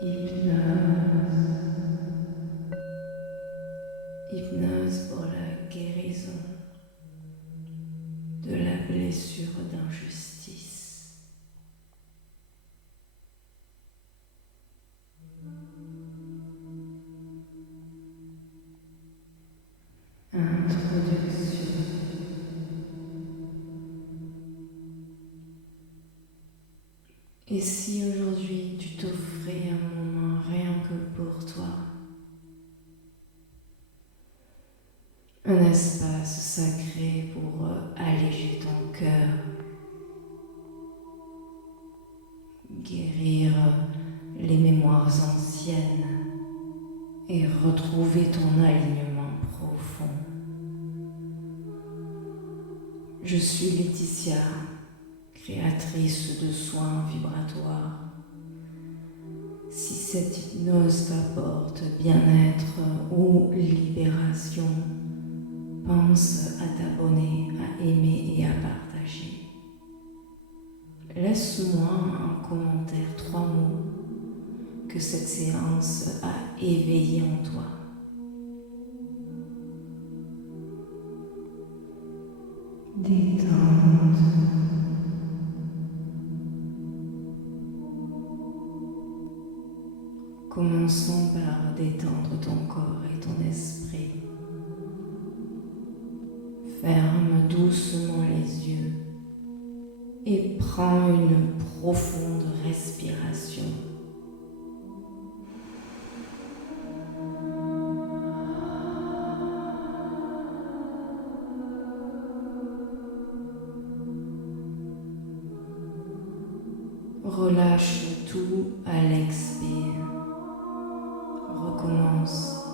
Hypnose. Hypnose pour la guérison de la blessure d'injustice. Introduction. Et si aujourd'hui tu t'offrais un moment rien que pour toi, un espace sacré pour alléger ton cœur, guérir les mémoires anciennes et retrouver ton alignement profond. Je suis Laetitia, créatrice de soins vibratoires. Si cette hypnose t'apporte bien-être ou libération, pense à t'abonner, à aimer et à partager. Laisse-moi en commentaire 3 mots que cette séance a éveillé en toi. Détente. Commençons par détendre ton corps et ton esprit. Ferme doucement les yeux et prends une profonde respiration. Relâche tout à l'expire. Recommence.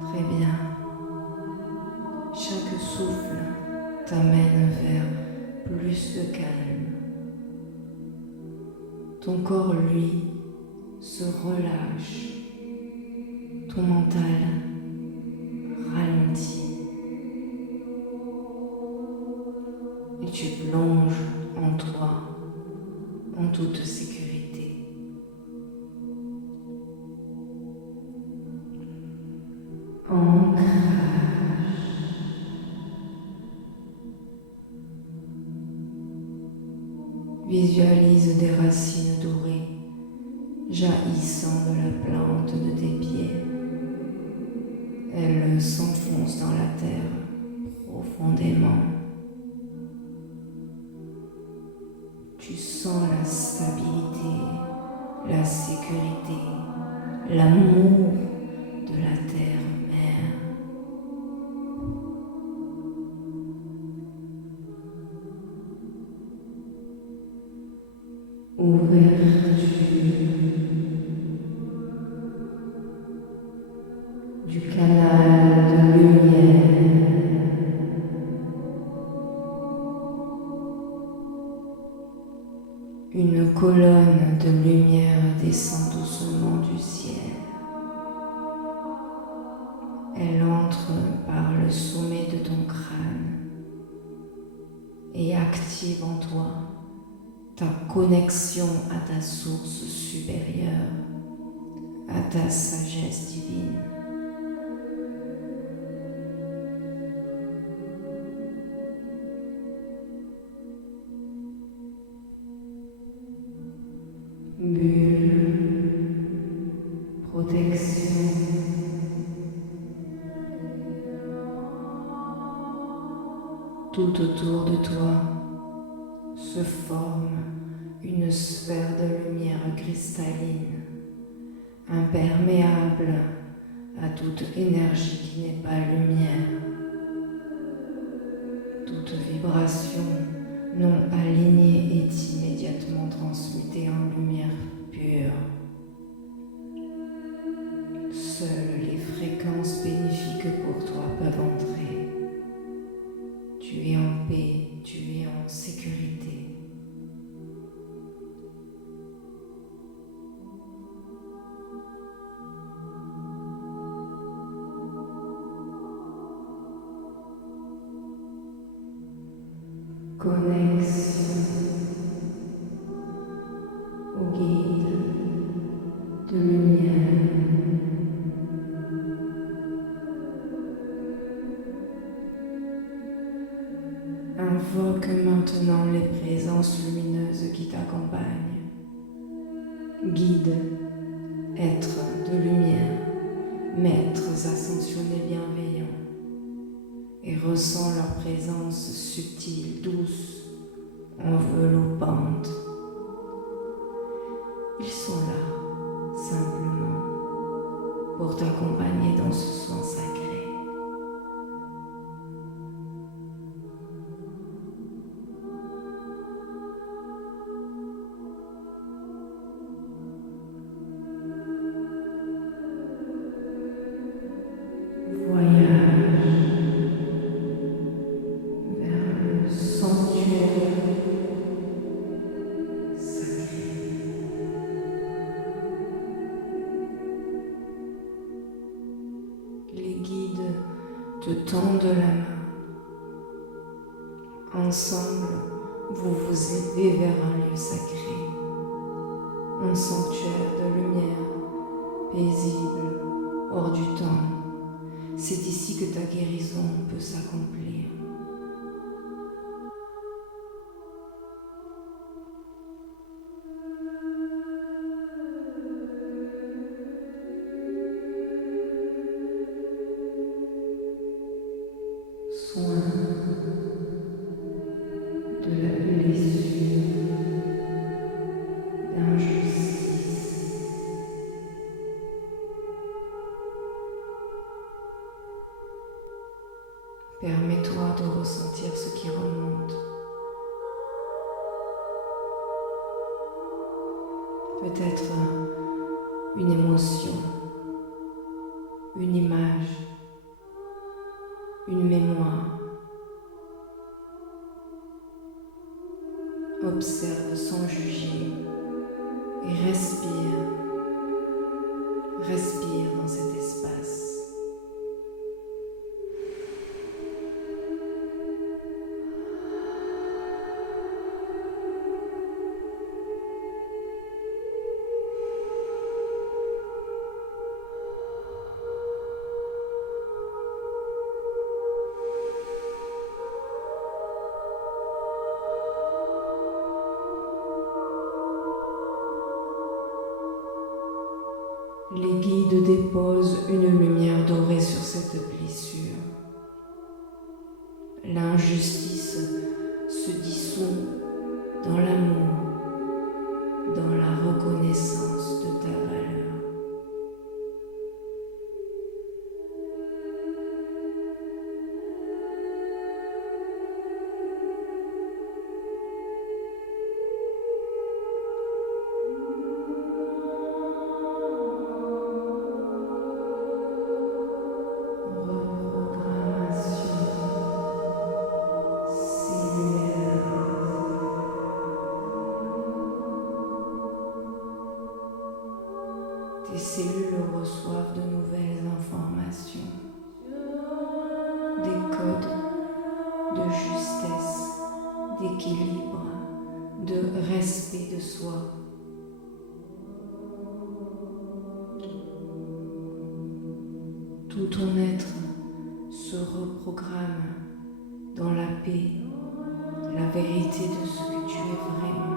Très bien. Chaque souffle t'amène vers plus de calme. Ton corps, lui, se relâche. Ton mental ralentit. Et tu plonges en toi, en toute sécurité. Ancrage. Visualise des racines dorées jaillissant de la plante de tes pieds. Elles s'enfoncent dans la terre profondément. Tu sens la stabilité, la sécurité, l'amour de la terre-mère. Ouverture du canal de lumière. Une colonne de lumière descend doucement du ciel. Elle entre par le sommet de ton crâne et active en toi ta connexion à ta source supérieure, à ta sagesse divine. Bulle, protection. Tout autour de toi se forme une sphère de lumière cristalline, imperméable à toute énergie qui n'est pas lumière. Toute vibration non alignée est immédiatement transmutée en lumière pure. Seules les fréquences bénéfiques pour toi peuvent entrer. Tu es en paix, tu es en sécurité. connexion au guide de lumière. Invoque maintenant les présences lumineuses qui t'accompagnent. Guide, êtres de lumière, maîtres ascensionnés bienveillants, et ressens leur présence subtile, douce, enveloppante. Ils sont là, simplement, pour t'accompagner dans ce soin sacré. Les guides te tendent la main. Ensemble, vous vous élevez vers un lieu sacré, un sanctuaire de lumière, paisible, hors du temps. C'est ici que ta guérison peut s'accomplir. Soin de la blessure d'injustice. Permets-toi de ressentir ce qui remonte. Peut-être une émotion, une image, une mémoire. Observe sans juger et respire. Respire dans cet espace. Les guides déposent une lumière dorée sur cette blessure. L'injustice se dissout dans l'amour, dans la reconnaissance de ta valeur. Tes cellules reçoivent de nouvelles informations, des codes de justesse, d'équilibre, de respect de soi. Tout ton être se reprogramme dans la paix, la vérité de ce que tu es vraiment.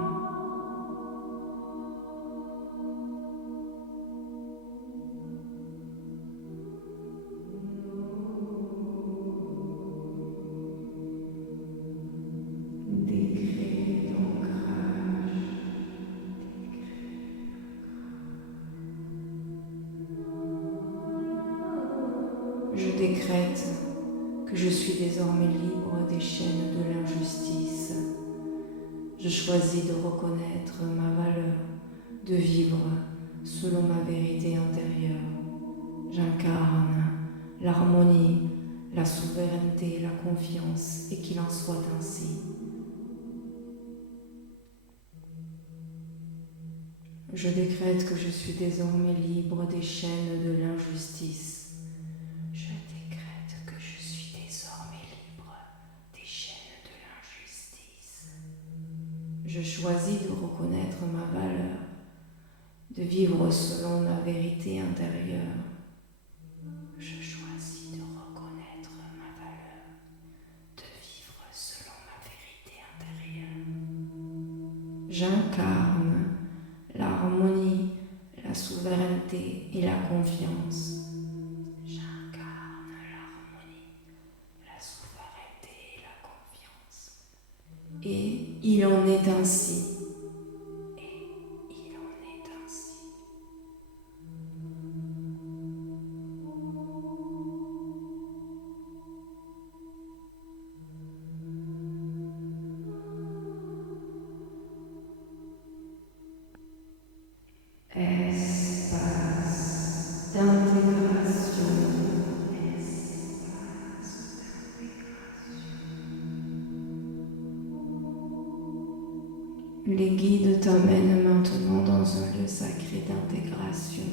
Je décrète que je suis désormais libre des chaînes de l'injustice. Je choisis de reconnaître ma valeur, de vivre selon ma vérité intérieure. J'incarne l'harmonie, la souveraineté, la confiance, et qu'il en soit ainsi. Je décrète que je suis désormais libre des chaînes de l'injustice. Je décrète que je suis désormais libre des chaînes de l'injustice. choisi de reconnaître ma valeur, de vivre selon ma vérité intérieure. Je choisis de reconnaître ma valeur, de vivre selon ma vérité intérieure. J'incarne l'harmonie, la souveraineté et la confiance. J'incarne l'harmonie, la souveraineté et la confiance. Et il en est ainsi. Espace d'intégration. Les guides t'emmènent maintenant dans un lieu sacré d'intégration,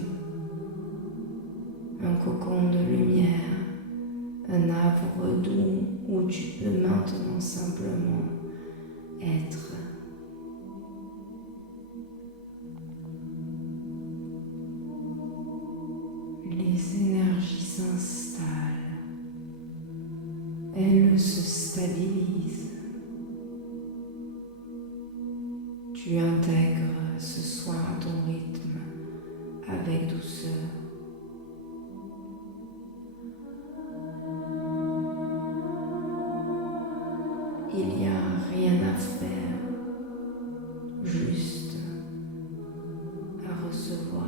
un cocon de lumière, un havre doux où tu peux maintenant simplement être. Les énergies s'installent, elles se stabilisent. Tu intègres ce soin à ton rythme avec douceur. Il n'y a rien à faire, juste à recevoir.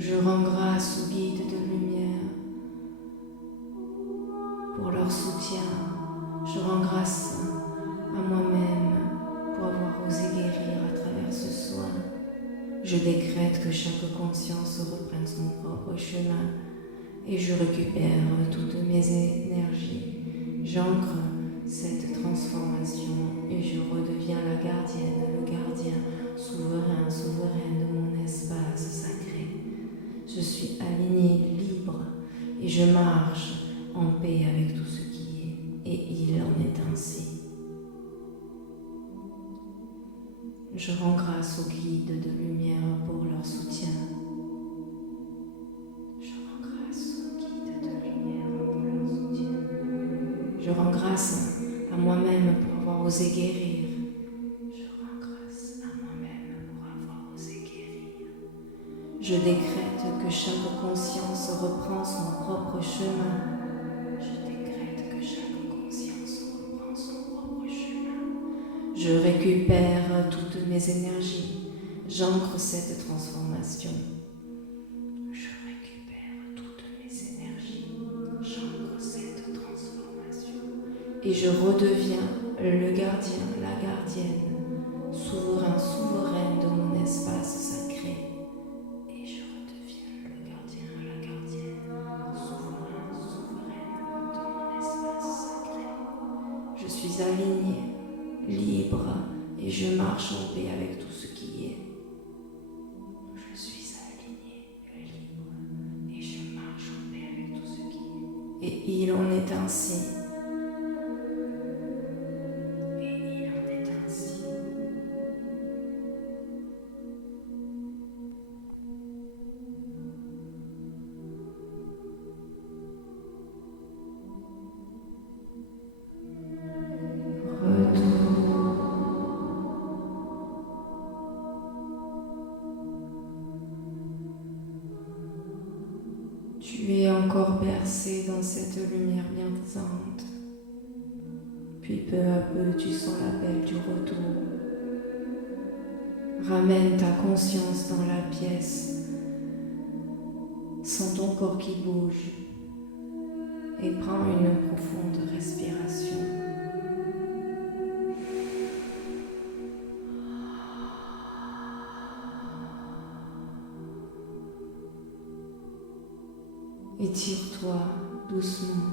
Je rends grâce aux guides de lumière pour leur soutien. Je rends grâce à moi-même pour avoir osé guérir à travers ce soin. Je décrète que chaque conscience reprenne son propre chemin et je récupère toutes mes énergies. J'ancre cette transformation et je redeviens la gardienne, le gardien souveraine de mon espace sacré. Je suis alignée, libre, et je marche en paix avec tout ce qui est, et il en est ainsi. Je rends grâce aux guides de lumière pour leur soutien. Je rends grâce aux guides de lumière pour leur soutien. Je rends grâce à moi-même pour avoir osé guérir. Je rends grâce à moi-même pour avoir osé guérir. Je décrète que chaque conscience reprend son propre chemin. Je décrète que chaque conscience reprend son propre chemin. Je récupère toutes mes énergies. J'ancre cette transformation. Je récupère toutes mes énergies. J'ancre cette transformation. Et je redeviens le gardien, la gardienne, souveraine de mon espace sacré. Je suis alignée, libre, et je marche en paix avec tout ce qui est. Je suis alignée, libre, et je marche en paix avec tout ce qui est. Et il en est ainsi. Et il en est ainsi. Tu es encore bercé dans cette lumière bienfaisante. Puis peu à peu, tu sens l'appel du retour. Ramène ta conscience dans la pièce. Sens ton corps qui bouge. Et prends une profonde respiration. Étire-toi doucement.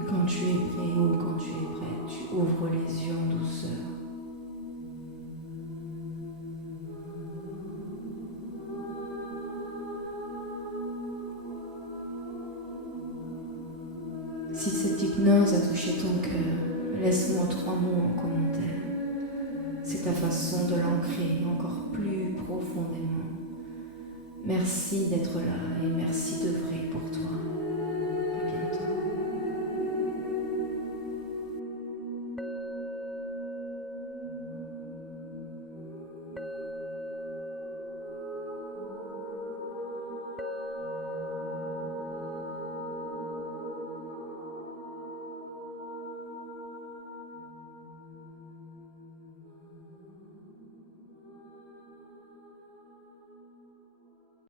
Et quand tu es prêt ou quand tu es prête, tu ouvres les yeux en douceur. Si cette hypnose a touché ton cœur, laisse-moi 3 mots en commentaire. C'est ta façon de l'ancrer encore plus profondément. Merci d'être là et merci d'œuvrer pour toi.